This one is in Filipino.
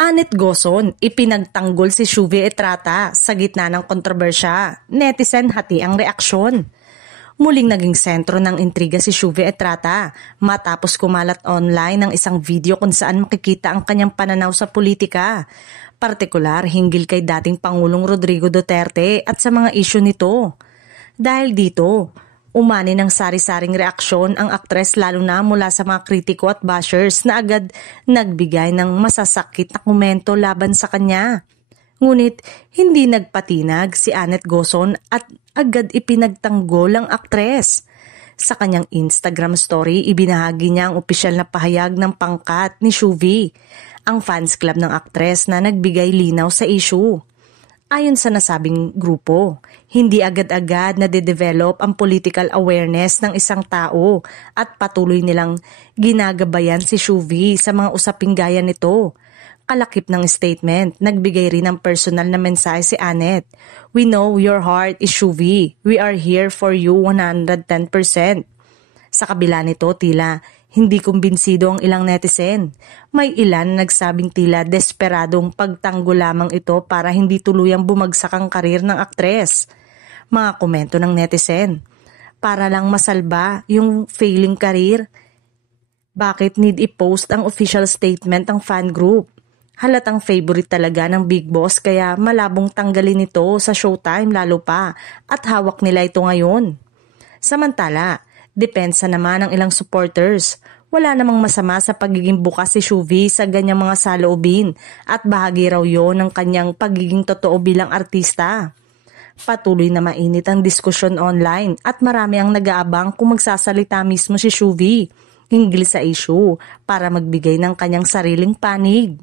Anet Gozon, ipinagtanggol si Shuvi Estrada sa gitna ng kontrobersya. Netizen hati ang reaksyon. Muling naging sentro ng intriga si Shuvi Estrada matapos kumalat online ng isang video kung saan makikita ang kanyang pananaw sa politika. Partikular hinggil kay dating Pangulong Rodrigo Duterte at sa mga isyu nito. Dahil dito, umani ng sari-saring reaksyon ang aktres lalo na mula sa mga kritiko at bashers na agad nagbigay ng masasakit na komento laban sa kanya. Ngunit hindi nagpatinag si Anet Gozon at agad ipinagtanggol ang aktres. Sa kanyang Instagram story, ibinahagi niya ang opisyal na pahayag ng pangkat ni Shuvi, ang fans club ng aktres na nagbigay linaw sa issue. Ayon sa nasabing grupo, hindi agad-agad nade-develop ang political awareness ng isang tao at patuloy nilang ginagabayan si Shuvi sa mga usaping gaya nito. Kalakip ng statement, nagbigay rin ng personal na mensahe si Anet. "We know your heart is Shuvi. We are here for you 110%. Sa kabila nito, tila hindi kumbinsido ang ilang netizen. May ilan na nagsabing tila desperadong pagtanggol lamang ito para hindi tuluyang bumagsak ang karir ng aktres. Mga komento ng netizen, para lang masalba yung failing career. Bakit need i-post ang official statement ng fan group? Halatang favorite talaga ng Big Boss kaya malabong tanggalin ito sa Showtime lalo pa at hawak nila ito ngayon. Samantala, depensa naman ng ilang supporters. Wala namang masama sa pagiging bukas si Shuvi sa ganyang mga saloobin at bahagi raw yon ng kanyang pagiging totoo bilang artista. Patuloy na mainit ang diskusyon online at marami ang nag-aabang kung magsasalita mismo si Shuvi hinggil sa issue para magbigay ng kanyang sariling panig.